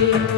thank you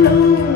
Oh. No.